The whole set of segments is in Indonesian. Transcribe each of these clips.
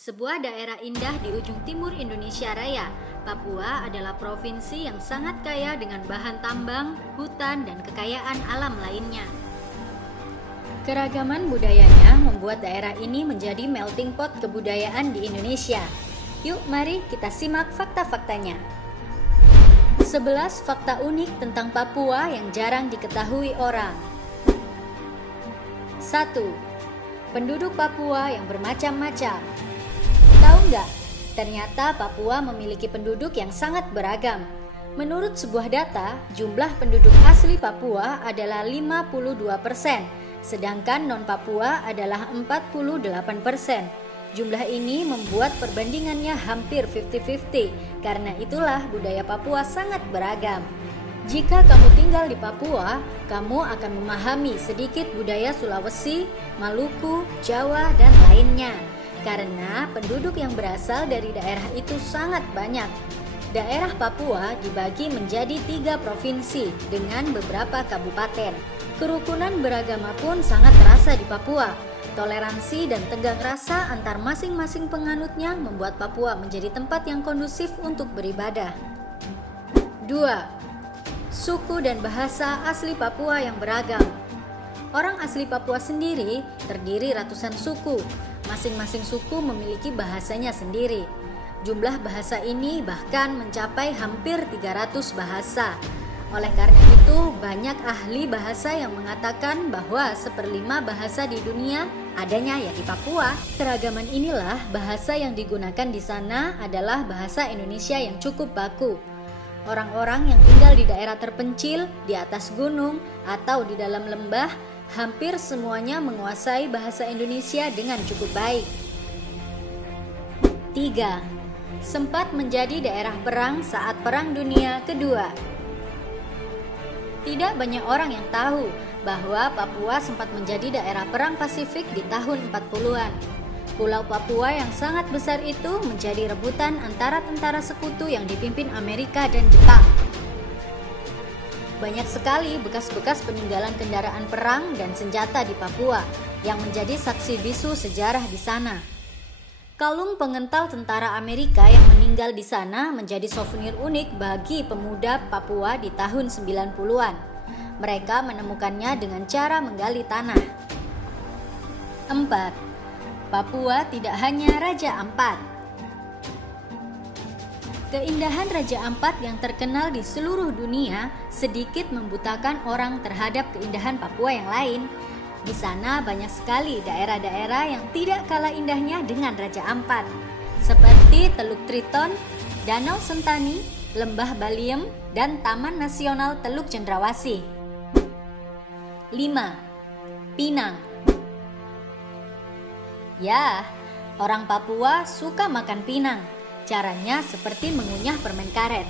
Sebuah daerah indah di ujung timur Indonesia Raya, Papua adalah provinsi yang sangat kaya dengan bahan tambang, hutan, dan kekayaan alam lainnya. Keragaman budayanya membuat daerah ini menjadi melting pot kebudayaan di Indonesia. Yuk, mari kita simak fakta-faktanya. 11 fakta unik tentang Papua yang jarang diketahui orang. 1. Penduduk Papua yang bermacam-macam. Tahu nggak? Ternyata Papua memiliki penduduk yang sangat beragam. Menurut sebuah data, jumlah penduduk asli Papua adalah 52%, sedangkan non-Papua adalah 48%. Jumlah ini membuat perbandingannya hampir 50-50, karena itulah budaya Papua sangat beragam. Jika kamu tinggal di Papua, kamu akan memahami sedikit budaya Sulawesi, Maluku, Jawa, dan lainnya. Karena penduduk yang berasal dari daerah itu sangat banyak. Daerah Papua dibagi menjadi 3 provinsi dengan beberapa kabupaten. Kerukunan beragama pun sangat terasa di Papua. Toleransi dan tegang rasa antar masing-masing penganutnya membuat Papua menjadi tempat yang kondusif untuk beribadah. 2. Suku dan bahasa asli Papua yang beragam. Orang asli Papua sendiri terdiri ratusan suku. Masing-masing suku memiliki bahasanya sendiri. Jumlah bahasa ini bahkan mencapai hampir 300 bahasa. Oleh karena itu, banyak ahli bahasa yang mengatakan bahwa 1/5 bahasa di dunia adanya ya di Papua. Keragaman inilah bahasa yang digunakan di sana adalah bahasa Indonesia yang cukup baku. Orang-orang yang tinggal di daerah terpencil, di atas gunung, atau di dalam lembah, hampir semuanya menguasai bahasa Indonesia dengan cukup baik. 3. Sempat menjadi daerah perang saat Perang Dunia Kedua. Tidak banyak orang yang tahu bahwa Papua sempat menjadi daerah perang Pasifik di tahun 40-an. Pulau Papua yang sangat besar itu menjadi rebutan antara tentara sekutu yang dipimpin Amerika dan Jepang. Banyak sekali bekas-bekas peninggalan kendaraan perang dan senjata di Papua yang menjadi saksi bisu sejarah di sana. Kalung pengental tentara Amerika yang meninggal di sana menjadi souvenir unik bagi pemuda Papua di tahun 90-an. Mereka menemukannya dengan cara menggali tanah. 4. Papua tidak hanya Raja Ampat. Keindahan Raja Ampat yang terkenal di seluruh dunia sedikit membutakan orang terhadap keindahan Papua yang lain. Di sana banyak sekali daerah-daerah yang tidak kalah indahnya dengan Raja Ampat, seperti Teluk Triton, Danau Sentani, Lembah Baliem, dan Taman Nasional Teluk Cendrawasih. 5. Pinang. Ya, orang Papua suka makan pinang. Caranya seperti mengunyah permen karet.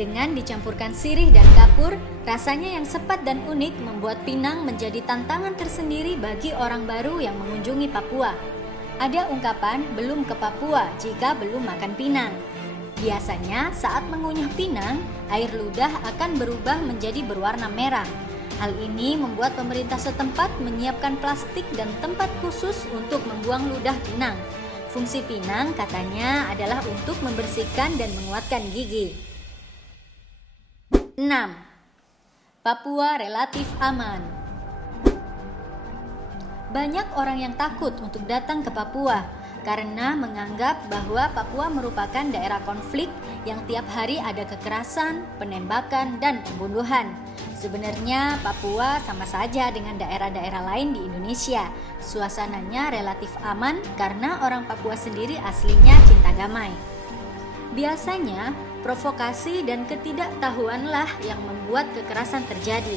Dengan dicampurkan sirih dan kapur, rasanya yang sepat dan unik membuat pinang menjadi tantangan tersendiri bagi orang baru yang mengunjungi Papua. Ada ungkapan belum ke Papua jika belum makan pinang. Biasanya saat mengunyah pinang, air ludah akan berubah menjadi berwarna merah. Hal ini membuat pemerintah setempat menyiapkan plastik dan tempat khusus untuk membuang ludah pinang. Fungsi pinang katanya adalah untuk membersihkan dan menguatkan gigi. 6. Papua relatif aman. Banyak orang yang takut untuk datang ke Papua karena menganggap bahwa Papua merupakan daerah konflik yang tiap hari ada kekerasan, penembakan, dan pembunuhan. Sebenarnya Papua sama saja dengan daerah-daerah lain di Indonesia. Suasananya relatif aman karena orang Papua sendiri aslinya cinta damai. Biasanya provokasi dan ketidaktahuanlah yang membuat kekerasan terjadi.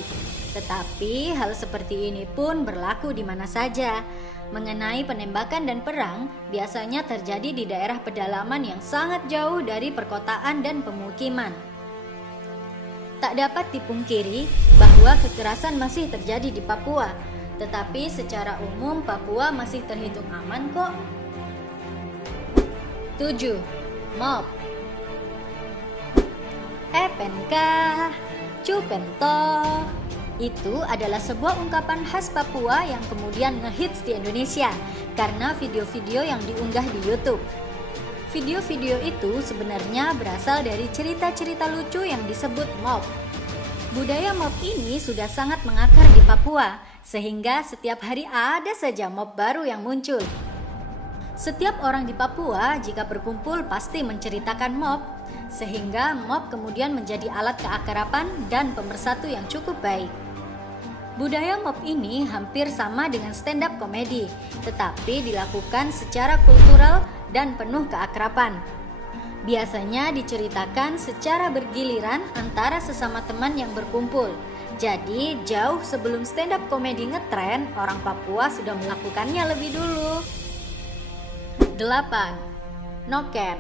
Tetapi hal seperti ini pun berlaku di mana saja. Mengenai penembakan dan perang, biasanya terjadi di daerah pedalaman yang sangat jauh dari perkotaan dan pemukiman. Tak dapat dipungkiri bahwa kekerasan masih terjadi di Papua, tetapi secara umum Papua masih terhitung aman kok. 7. Mob. Epenka, Cupento. Itu adalah sebuah ungkapan khas Papua yang kemudian ngehits di Indonesia karena video-video yang diunggah di YouTube. Video-video itu sebenarnya berasal dari cerita-cerita lucu yang disebut mob. Budaya mob ini sudah sangat mengakar di Papua, sehingga setiap hari ada saja mob baru yang muncul. Setiap orang di Papua jika berkumpul pasti menceritakan mob, sehingga mob kemudian menjadi alat keakraban dan pemersatu yang cukup baik. Budaya mob ini hampir sama dengan stand up komedi, tetapi dilakukan secara kultural dan penuh keakraban. Biasanya diceritakan secara bergiliran antara sesama teman yang berkumpul. Jadi jauh sebelum stand up komedi ngetren, orang Papua sudah melakukannya lebih dulu. 8. Noken.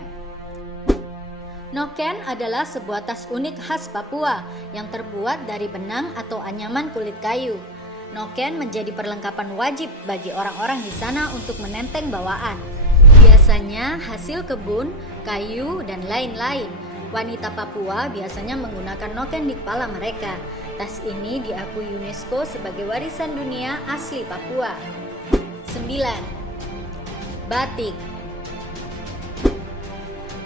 Noken adalah sebuah tas unik khas Papua yang terbuat dari benang atau anyaman kulit kayu. Noken menjadi perlengkapan wajib bagi orang-orang di sana untuk menenteng bawaan. Biasanya hasil kebun, kayu, dan lain-lain. Wanita Papua biasanya menggunakan noken di kepala mereka. Tas ini diakui UNESCO sebagai warisan dunia asli Papua. 9. Batik.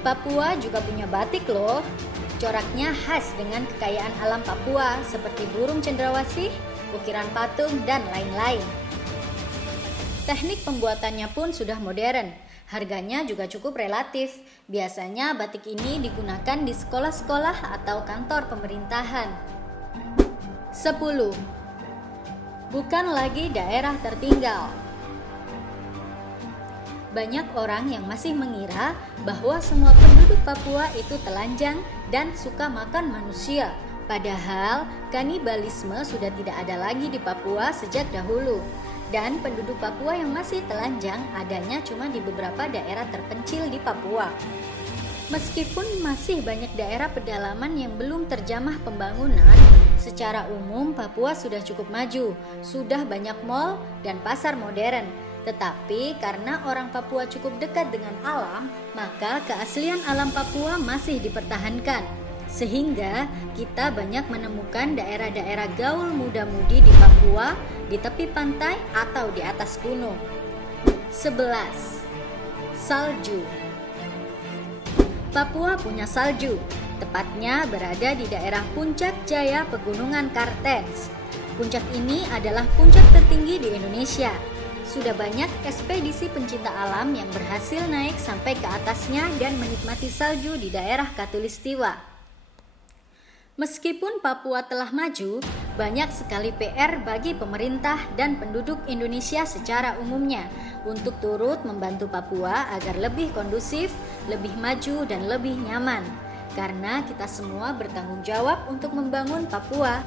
Papua juga punya batik loh. Coraknya khas dengan kekayaan alam Papua seperti burung cendrawasih, ukiran patung, dan lain-lain. Teknik pembuatannya pun sudah modern. Harganya juga cukup relatif. Biasanya batik ini digunakan di sekolah-sekolah atau kantor pemerintahan. 10. Bukan lagi daerah tertinggal. Banyak orang yang masih mengira bahwa semua penduduk Papua itu telanjang dan suka makan manusia. Padahal kanibalisme sudah tidak ada lagi di Papua sejak dahulu. Dan penduduk Papua yang masih telanjang adanya cuma di beberapa daerah terpencil di Papua. Meskipun masih banyak daerah pedalaman yang belum terjamah pembangunan, secara umum Papua sudah cukup maju, sudah banyak mal dan pasar modern. Tetapi karena orang Papua cukup dekat dengan alam, maka keaslian alam Papua masih dipertahankan. Sehingga kita banyak menemukan daerah-daerah gaul muda-mudi di Papua, di tepi pantai atau di atas gunung. 11. Salju. Papua punya salju, tepatnya berada di daerah Puncak Jaya Pegunungan Kartens. Puncak ini adalah puncak tertinggi di Indonesia. Sudah banyak ekspedisi pencinta alam yang berhasil naik sampai ke atasnya dan menikmati salju di daerah Khatulistiwa. Meskipun Papua telah maju, banyak sekali PR bagi pemerintah dan penduduk Indonesia secara umumnya untuk turut membantu Papua agar lebih kondusif, lebih maju, dan lebih nyaman. Karena kita semua bertanggung jawab untuk membangun Papua.